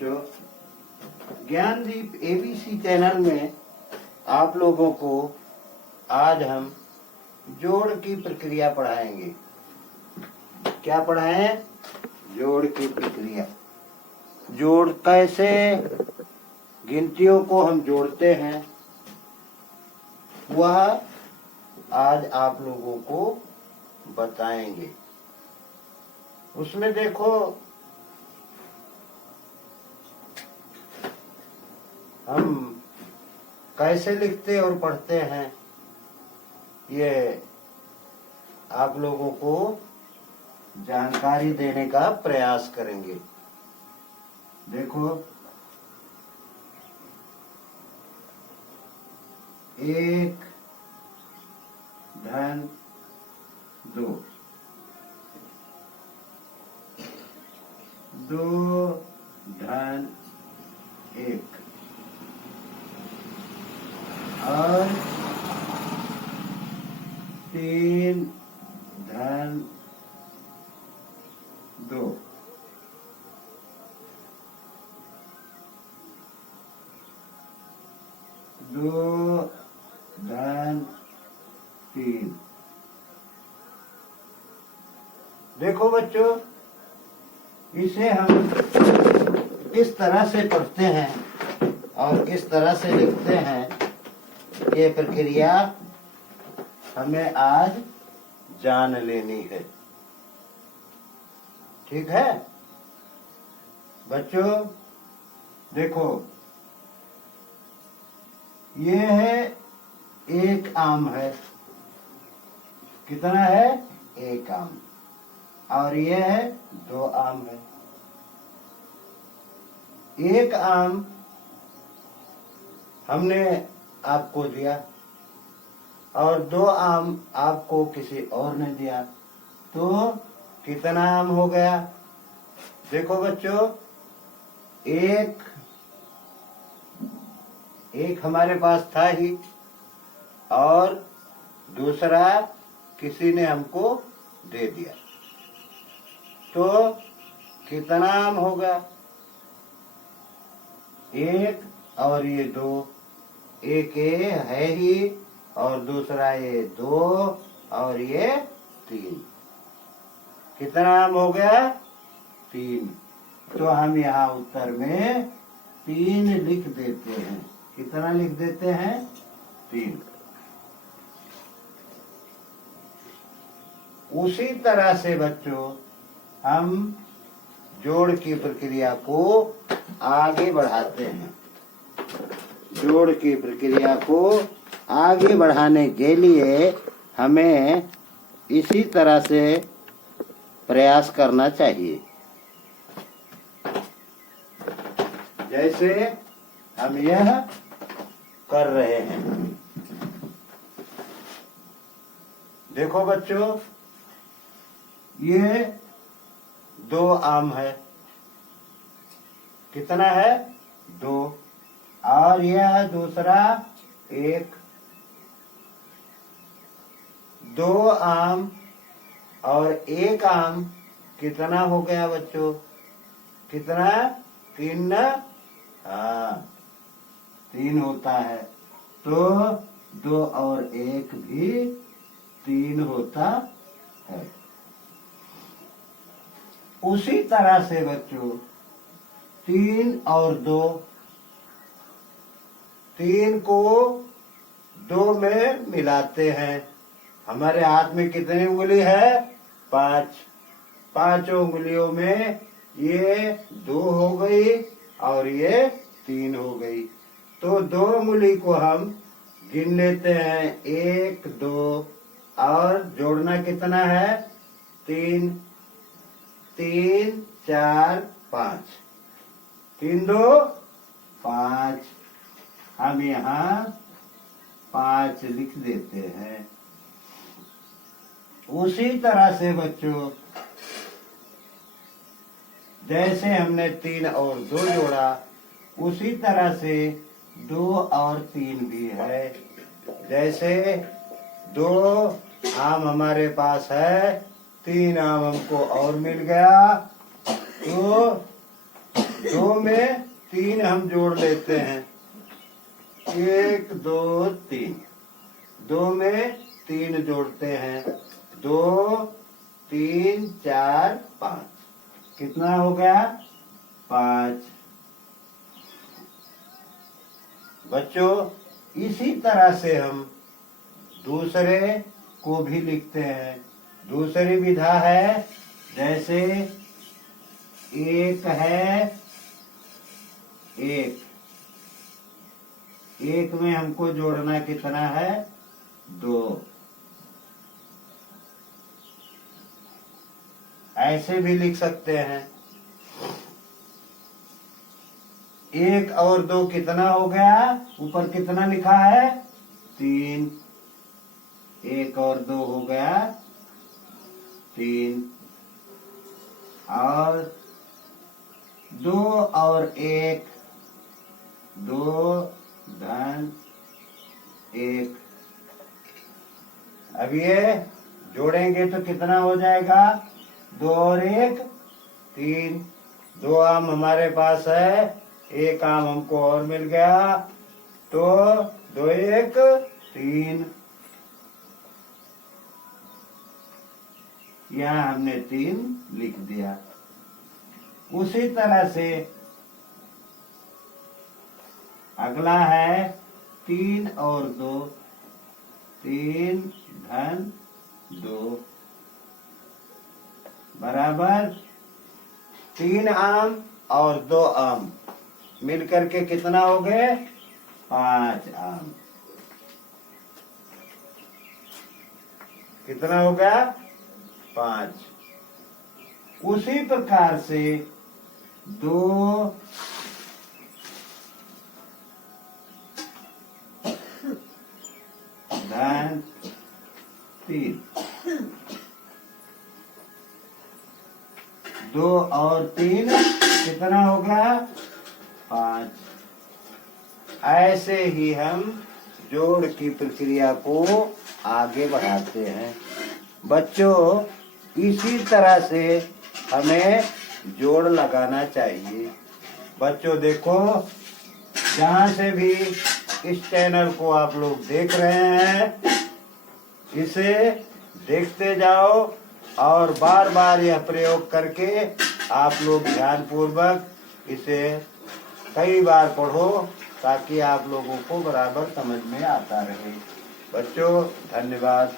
बच्चों, Gyandeep ABC channel में आप लोगों को आज हम जोड़ की प्रक्रिया पढ़ाएंगे। क्या पढ़ाएं? जोड़ की प्रक्रिया। जोड़ कैसे गिनतियों को हम जोड़ते हैं वह आज आप लोगों को बताएंगे। उसमें देखो, हम कैसे लिखते और पढ़ते हैं ये आप लोगों को जानकारी देने का प्रयास करेंगे। देखो, 1 धन 2, 2 धन 1 और 3 धन 2, 2 धन 3। देखो बच्चों, इसे हम किस तरह से पढ़ते हैं और किस तरह से लिखते हैं, ये प्रक्रिया हमें आज जान लेनी है। ठीक है बच्चों? देखो, ये है 1 आम है। कितना है? 1 आम। और ये है 2 आम है। 1 आम हमने आपको दिया और 2 आम आपको किसी और ने दिया, तो कितना आम हो गया? देखो बच्चों, एक हमारे पास था ही और दूसरा किसी ने हमको दे दिया, तो कितना आम होगा? 1 और ये 2, एक ये है ही और दूसरा ये 2 और ये 3। कितना आम हो गया? 3। तो हम यहाँ उत्तर में 3 लिख देते हैं। कितना लिख देते हैं? 3। उसी तरह से बच्चों, हम जोड़ की प्रक्रिया को आगे बढ़ाते हैं। जोड़ की प्रक्रिया को आगे बढ़ाने के लिए हमें इसी तरह से प्रयास करना चाहिए, जैसे हम यह कर रहे हैं। देखो बच्चों, ये 2 आम है। कितना है? 2। और यह है दूसरा 1। 2 आम और 1 आम कितना हो गया बच्चों? कितना? 3 ना? हाँ, 3 होता है। तो 2 और 1 भी 3 होता है। उसी तरह से बच्चों, 3 और 2, 3 को 2 में मिलाते हैं। हमारे हाथ में कितनी उंगली है? 5। 5 उंगलियों में ये 2 हो गई और ये 3 हो गई। तो 2 उंगली को हम गिन लेते हैं, 1 2 और जोड़ना कितना है? 3। 3 4 5। 3 2 5। हम यहाँ 5 लिख देते हैं। उसी तरह से बच्चों, जैसे हमने 3 और 2 जोड़ा, उसी तरह से 2 और 3 भी है। जैसे 2 आम हमारे पास है, 3 आम हमको और मिल गया, तो 2 में 3 हम जोड़ लेते हैं। 1 2 3, 2 में 3 जोड़ते हैं। 2 3 4 5, कितना हो गया? 5। बच्चों, इसी तरह से हम दूसरे को भी लिखते हैं। दूसरी विधा है, जैसे एक है, एक में हमको जोड़ना कितना है? 2। ऐसे भी लिख सकते हैं। 1 और 2 कितना हो गया? ऊपर कितना लिखा है? 3। 1 और 2 हो गया 3। और 2 और 1, 2 धन 1। अब ये जोड़ेंगे तो कितना हो जाएगा? 2 और 1 3। 2 आम हमारे पास है, 1 आम हमको और मिल गया, तो 2 1 3। यहाँ हमने 3 लिख दिया। उसी तरह से अगला है 3 और 2, 3 धन 2 बराबर 3 आम और 2 आम मिलकर के कितना हो गए? 5 आम। कितना हो गया? 5। उसी प्रकार से 2 धन 3, 2 और 3 कितना हो गया? 5। ऐसे ही हम जोड़ की प्रक्रिया को आगे बढ़ाते हैं। बच्चों, इसी तरह से हमें जोड़ लगाना चाहिए। बच्चों देखो, जहाँ से भी इस चैनल को आप लोग देख रहे हैं, इसे देखते जाओ और बार बार यह प्रयोग करके आप लोग ध्यानपूर्वक इसे कई बार पढ़ो, ताकि आप लोगों को बराबर समझ में आता रहे। बच्चों, धन्यवाद।